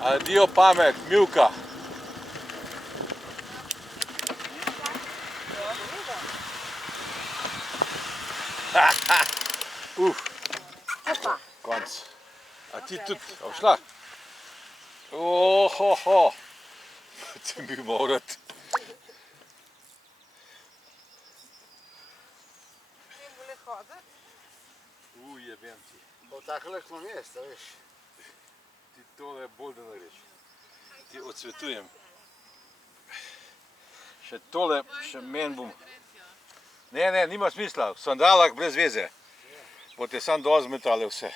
Adijo pamet, Milka. Konc. A ti tudi, a šla? Ohoho. Ti bi morat. Jebem ti. Po takole imam jaz, a veš. Ti tole bolj da nareš. Ti odsvetujem. Še tole, še men bom. Ne, nima smisla. V sandalah brez veze. Bote sam dol zmetale vse.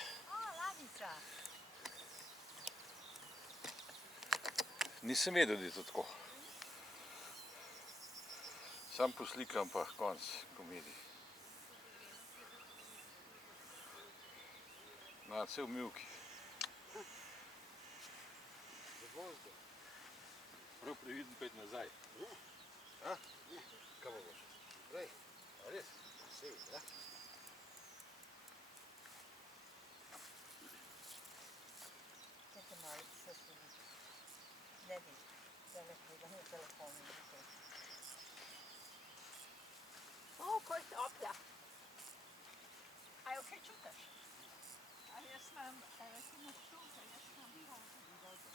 Nisem vedel, da je to tako. Sam poslikam pa konc komedij. Na, vse v Milki. Prav previden pet nazaj. A? Kaj bo boš? Prej? A res? Sej, ja? Čekaj malo, da se sledi. Sledi. Zdaj gledam v telefonu. O, ko je topla. A jo kaj čutaš? A jaz imam, ti imaš šunka, jaz imam šunka.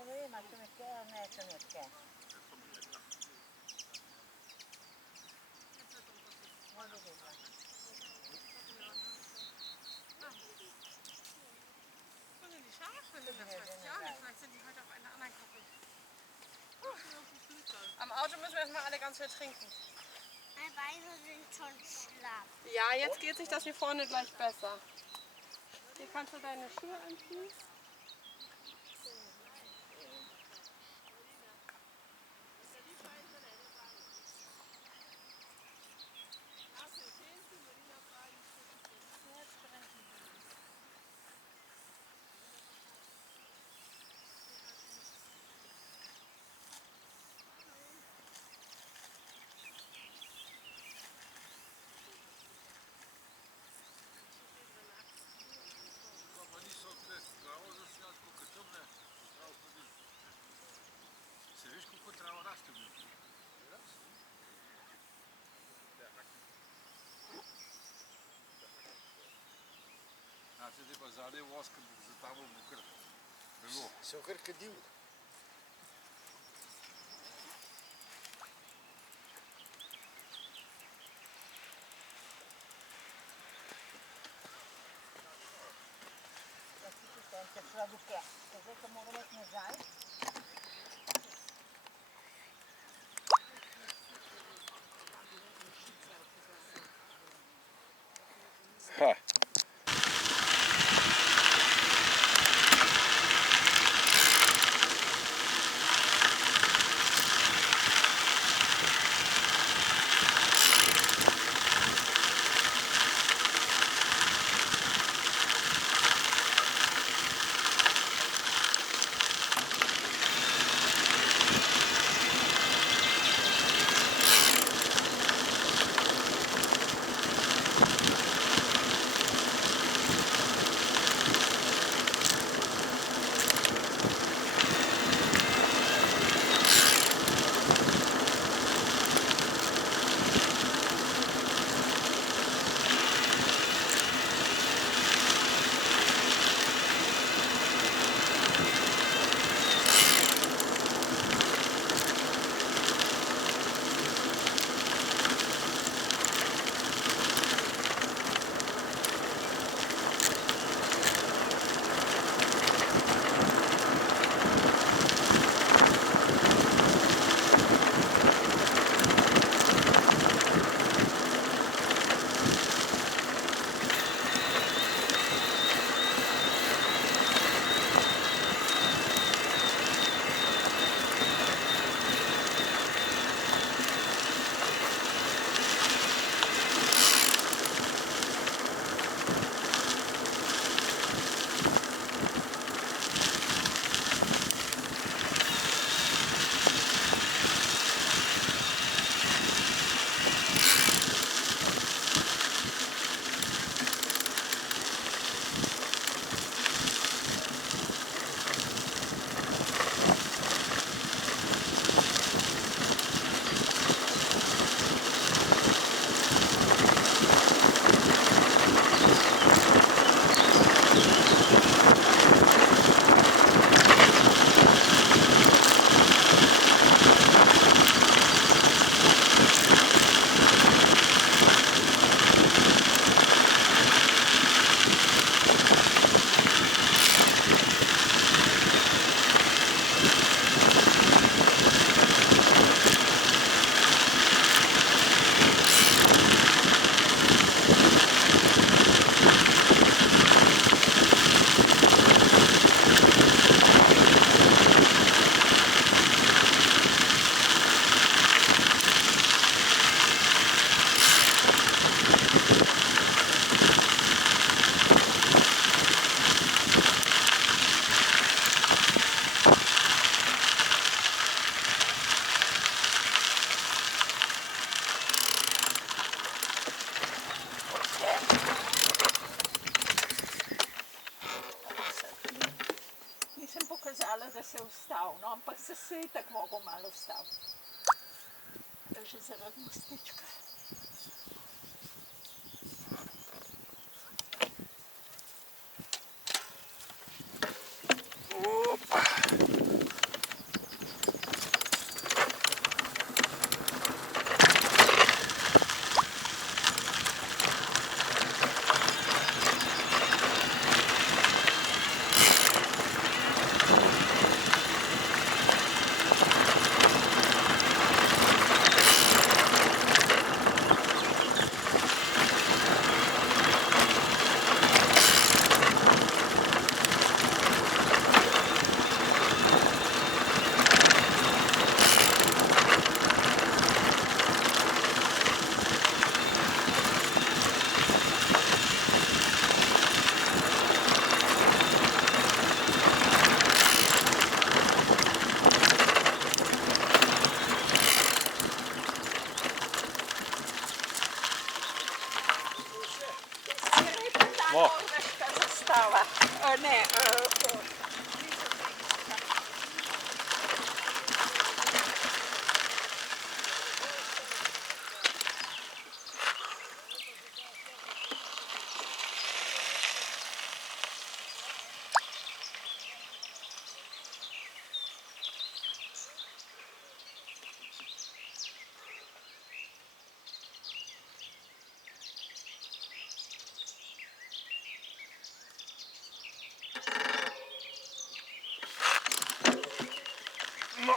Ne vem, ali se mi tke, ali ne se mi tke. Moram videti. Sind die Schafe? Das weiß ich auch nicht. Vielleicht sind die heute auf einer anderen Koppel. Am Auto müssen wir erstmal alle ganz viel trinken. Meine Beine sind schon schlapp. Ja, jetzt geht sich das hier vorne gleich besser. Hier kannst du deine Schuhe anziehen. Se veš, kako trava raste v Milki? Zdaj pa zadaj voz, ki za tabo bo kar bilo. Se bo kar kadil. Se šla do tja. Zdaj, ko moram iti nazaj. Ha. čakala, da se ustavi, no, ampak se je tako mogel malo ustaviti. To je že zaradi mostička. No. Norveška zastava. Ne, No.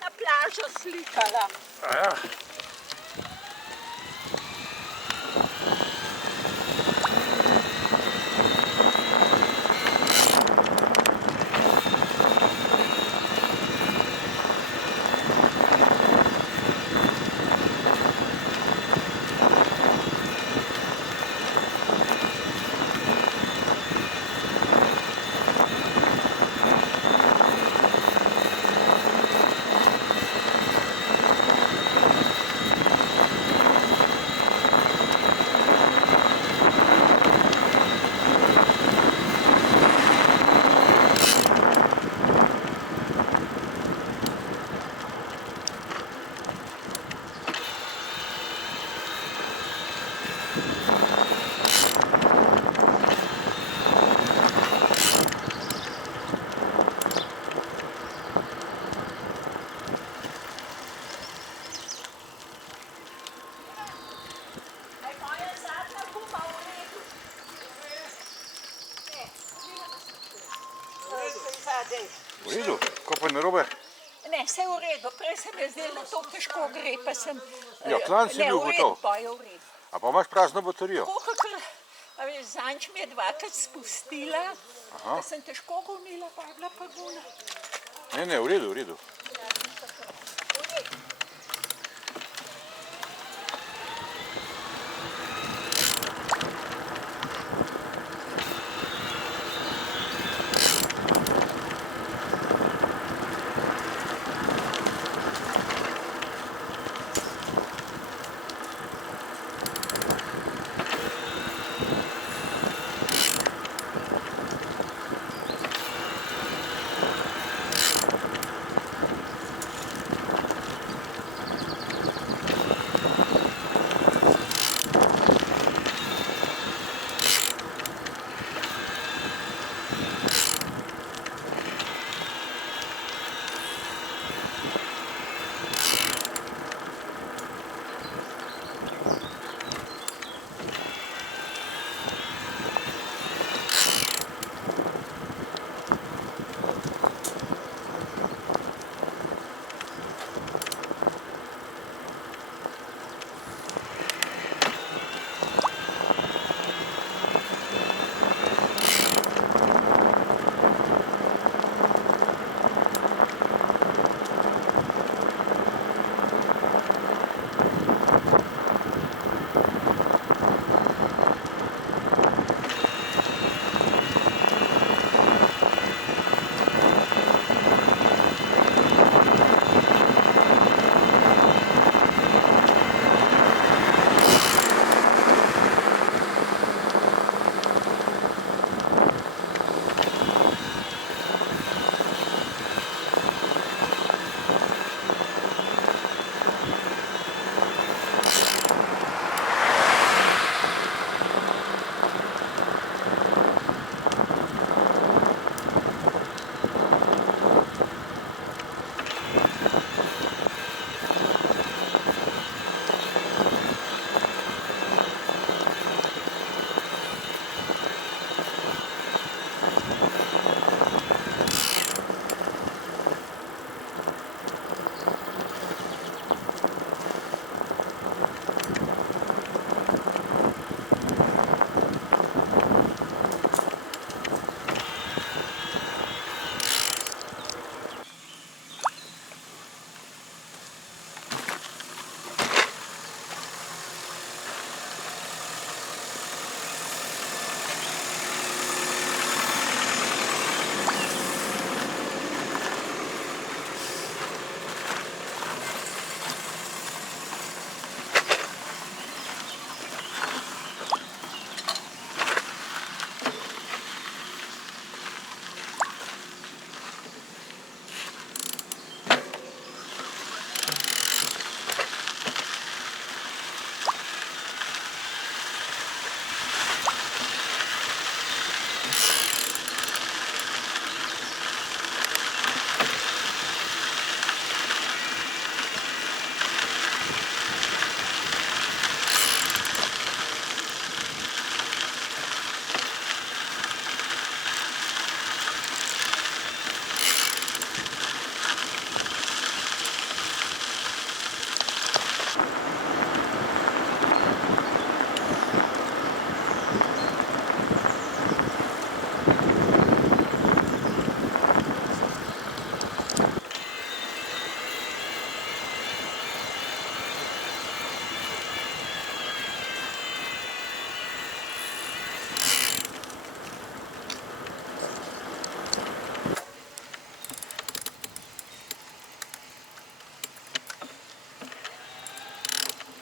na plažo slikala. A ja. vse je v redu, prej se mi je zdelo, da to težko gre, pa sem... Ja, klanc je bil v redu, gotov. pa je v redu. A pa imaš prazno baterijo? Tako kakor, a veš, zanč mi je dvakrat spustila, da sem težko gonila, pa je bila pa gona. Ne, v redu, v redu.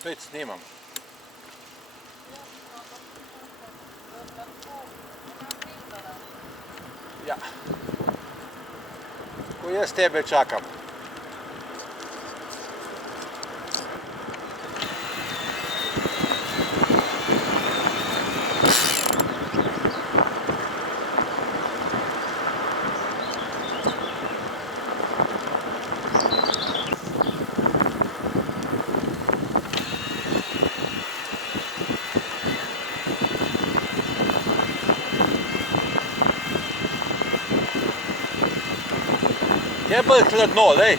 Spet snemam. Ja. Ko jaz tebe čakam. Je bolj hladno, lej.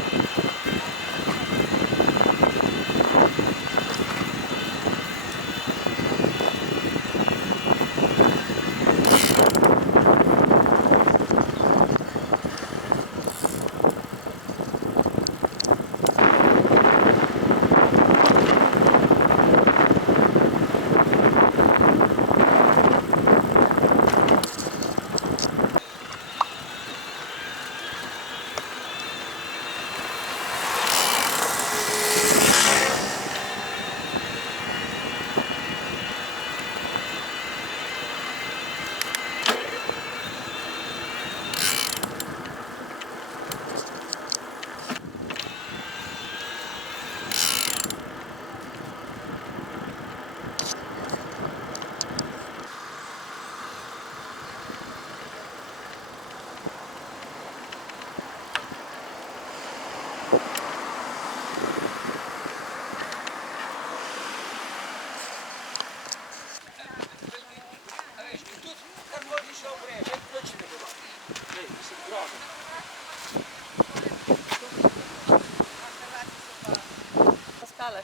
Tale.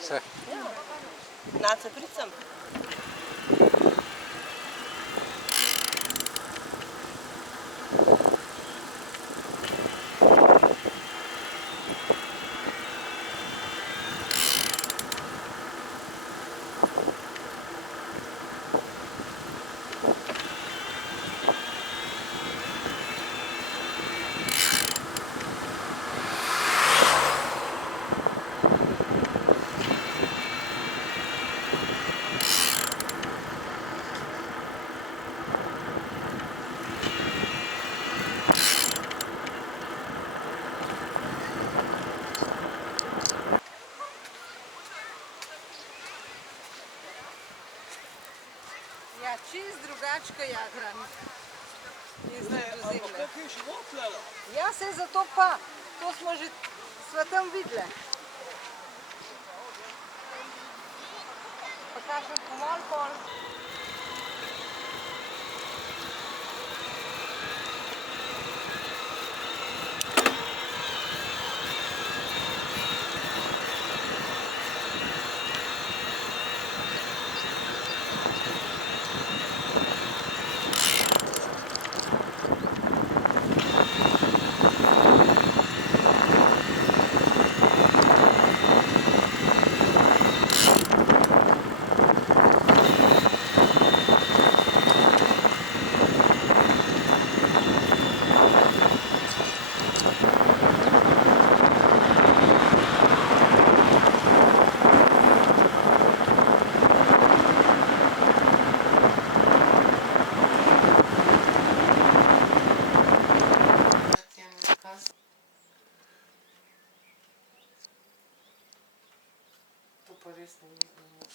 Se. Ja. Nace pricam. Ja, čist drugačka Jadran. Ja, se zato pa. To smo že svetom videli. Pa kakšen pomol pol.